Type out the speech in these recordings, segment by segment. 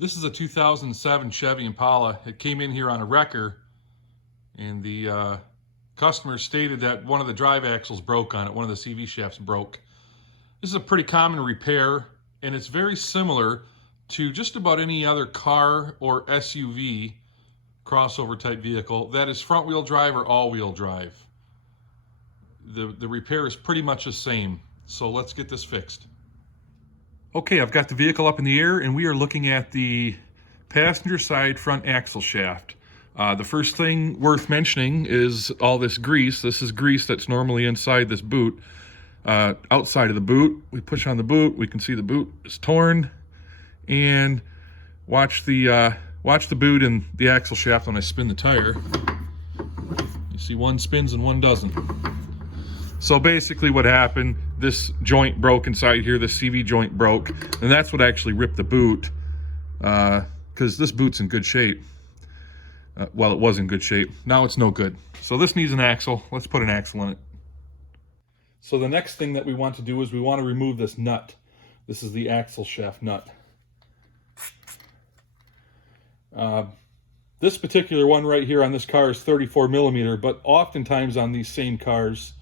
This is a 2007 Chevy Impala. It came in here on a wrecker, and the customer stated that one of the drive axles broke on it. One of the CV shafts broke. This is a pretty common repair, and it's very similar to just about any other car or SUV crossover type vehicle that is front wheel drive or all wheel drive. The repair is pretty much the same. So let's get this fixed. Okay, I've got the vehicle up in the air and we are looking at the passenger side front axle shaft. The first thing worth mentioning is all this grease. This is grease that's normally inside this boot. Outside of the boot, we push on the boot, we can see the boot is torn. And watch the boot and the axle shaft when I spin the tire. You see one spins and one doesn't. So basically what happened, this joint broke inside here, this CV joint broke, and that's what actually ripped the boot, because this boot's in good shape. Well, it was in good shape. Now it's no good. So this needs an axle. Let's put an axle in it. So the next thing that we want to do is we want to remove this nut. This is the axle shaft nut. This particular one right here on this car is 34 millimeter, but oftentimes on these same cars,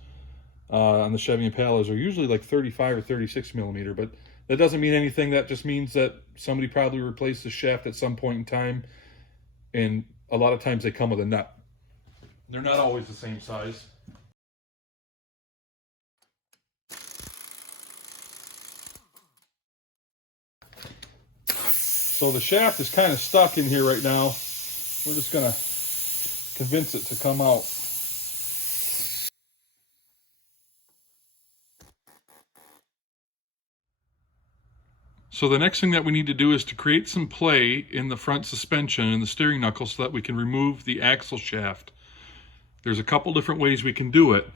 on the Chevy Impalas, are usually like 35 or 36 millimeter, but that doesn't mean anything. That just means that somebody probably replaced the shaft at some point in time, and a lot of times they come with a nut. They're not always the same size. So the shaft is kind of stuck in here right now. We're just gonna convince it to come out. So the next thing that we need to do is to create some play in the front suspension and the steering knuckle so that we can remove the axle shaft. There's a couple different ways we can do it.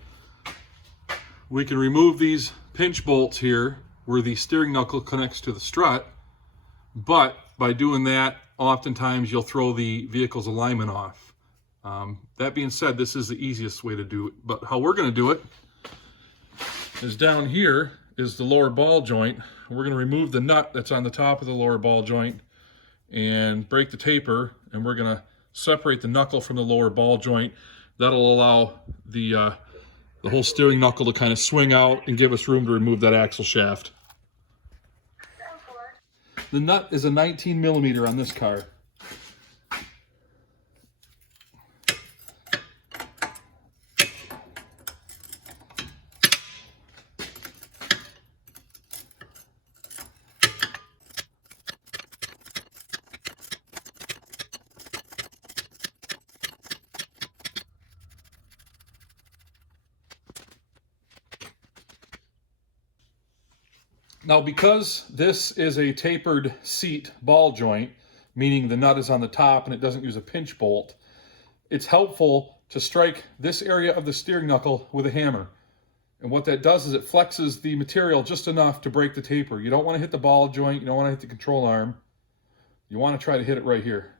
We can remove these pinch bolts here where the steering knuckle connects to the strut, but by doing that, oftentimes you'll throw the vehicle's alignment off. That being said, this is the easiest way to do it, but how we're going to do it is down here is the lower ball joint. We're going to remove the nut that's on the top of the lower ball joint and break the taper, and we're going to separate the knuckle from the lower ball joint. That'll allow the whole steering knuckle to kind of swing out and give us room to remove that axle shaft. The nut is a 19 millimeter on this car. Now, because this is a tapered seat ball joint, meaning the nut is on the top and it doesn't use a pinch bolt, it's helpful to strike this area of the steering knuckle with a hammer. And what that does is it flexes the material just enough to break the taper. You don't want to hit the ball joint, you don't want to hit the control arm. You want to try to hit it right here.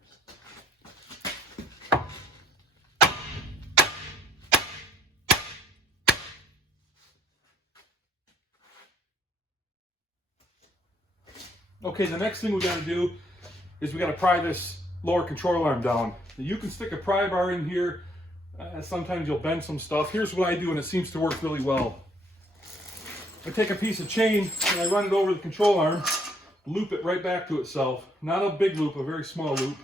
Okay, the next thing we got to do is we got to pry this lower control arm down. You can stick a pry bar in here. Sometimes you'll bend some stuff. Here's what I do, and it seems to work really well. I take a piece of chain and I run it over the control arm, loop it right back to itself. Not a big loop, a very small loop.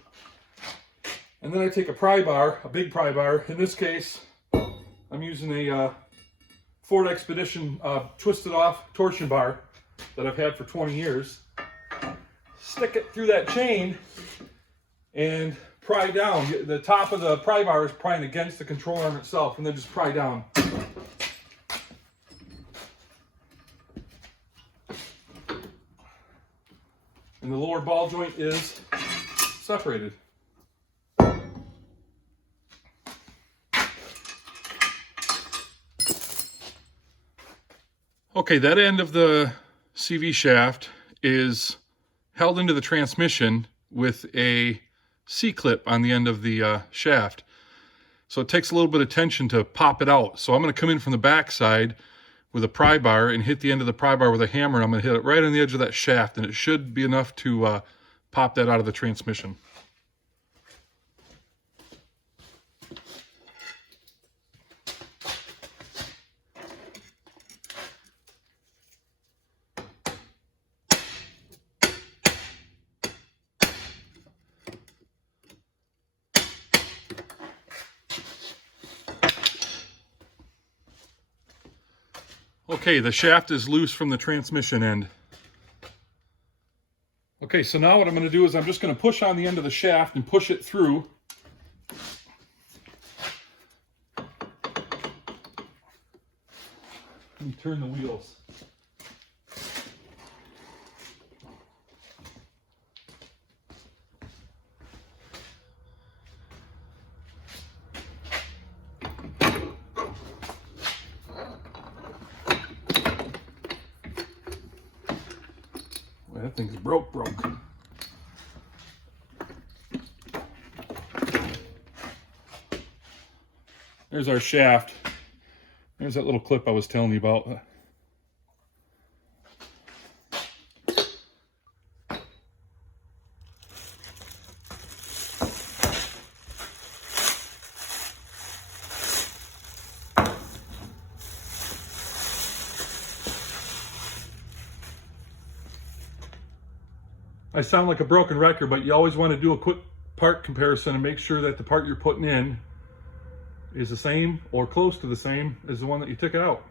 And then I take a pry bar, a big pry bar. In this case, I'm using a Ford Expedition twisted off torsion bar that I've had for 20 years. Stick it through that chain and pry down. The top of the pry bar is prying against the control arm itself, and then just pry down. And the lower ball joint is separated. Okay, that end of the CV shaft is held into the transmission with a C-clip on the end of the shaft. So it takes a little bit of tension to pop it out. So I'm going to come in from the back side with a pry bar and hit the end of the pry bar with a hammer, and I'm going to hit it right on the edge of that shaft, and it should be enough to pop that out of the transmission. Okay, the shaft is loose from the transmission end. Okay, so now what I'm going to do is I'm just going to push on the end of the shaft and push it through. Let me turn the wheels. That thing's broke. There's our shaft. There's that little clip I was telling you about. I sound like a broken record, but you always want to do a quick part comparison and make sure that the part you're putting in is the same or close to the same as the one that you took it out.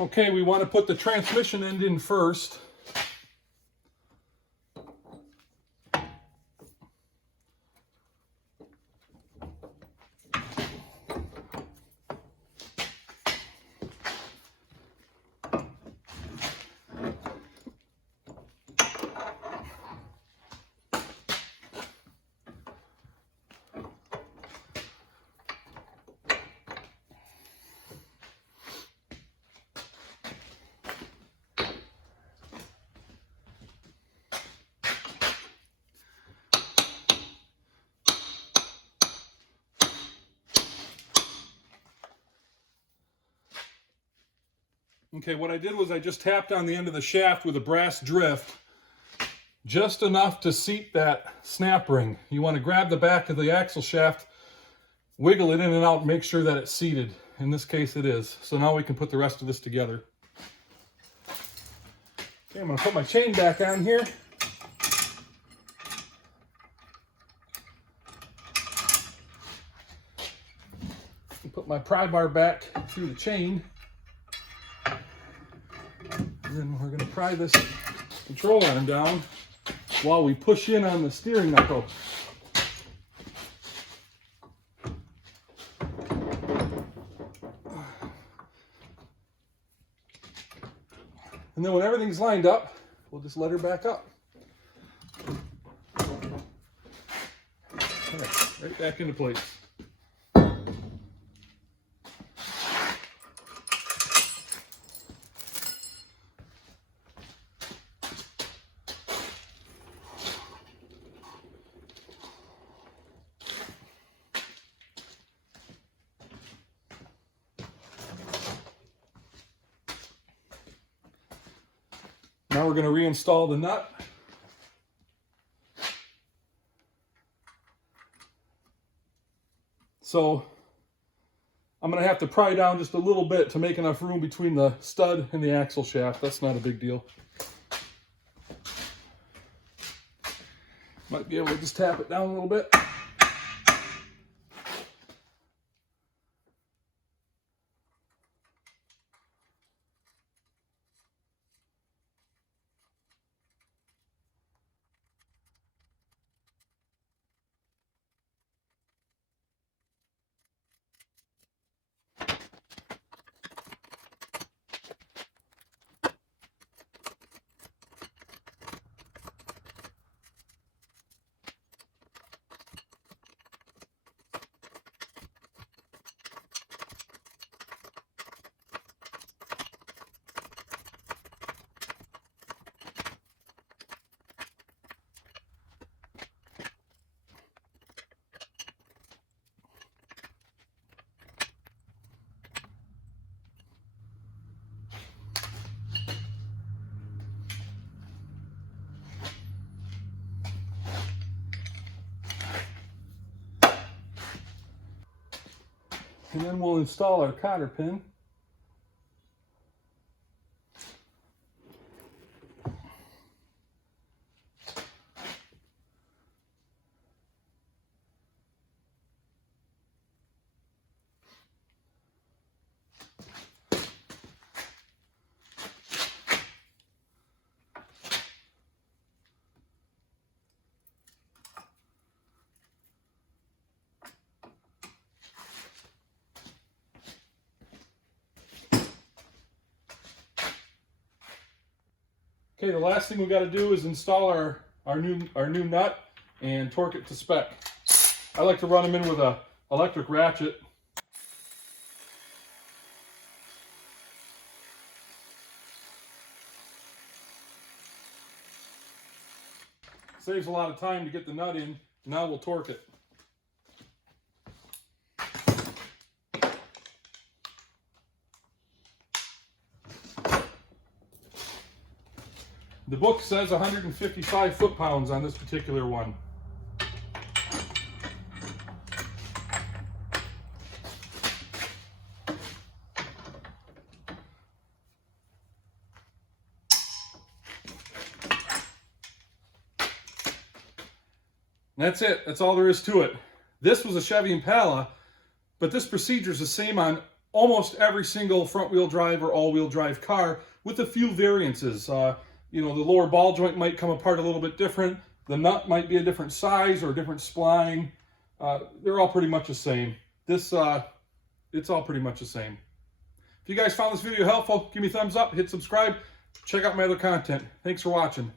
Okay, we want to put the transmission end in first. Okay, what I did was I just tapped on the end of the shaft with a brass drift, just enough to seat that snap ring. You want to grab the back of the axle shaft, wiggle it in and out, and make sure that it's seated. In this case it is. So now we can put the rest of this together. Okay, I'm going to put my chain back on here. Put my pry bar back through the chain. And then we're going to pry this control arm down while we push in on the steering knuckle. And then when everything's lined up, we'll just let her back up. Right back into place. Now we're going to reinstall the nut. So I'm going to have to pry down just a little bit to make enough room between the stud and the axle shaft. That's not a big deal. Might be able to just tap it down a little bit. And then we'll install our cotter pin. Okay, the last thing we got to do is install our new nut and torque it to spec. I like to run them in with a electric ratchet. Saves a lot of time to get the nut in. Now we'll torque it. The book says 155 foot-pounds on this particular one. That's it. That's all there is to it. This was a Chevy Impala, but this procedure is the same on almost every single front-wheel drive or all-wheel drive car, with a few variances. You know, the lower ball joint might come apart a little bit different. The nut might be a different size or a different spline. They're all pretty much the same. It's all pretty much the same. If you guys found this video helpful, give me a thumbs up, hit subscribe, check out my other content. Thanks for watching.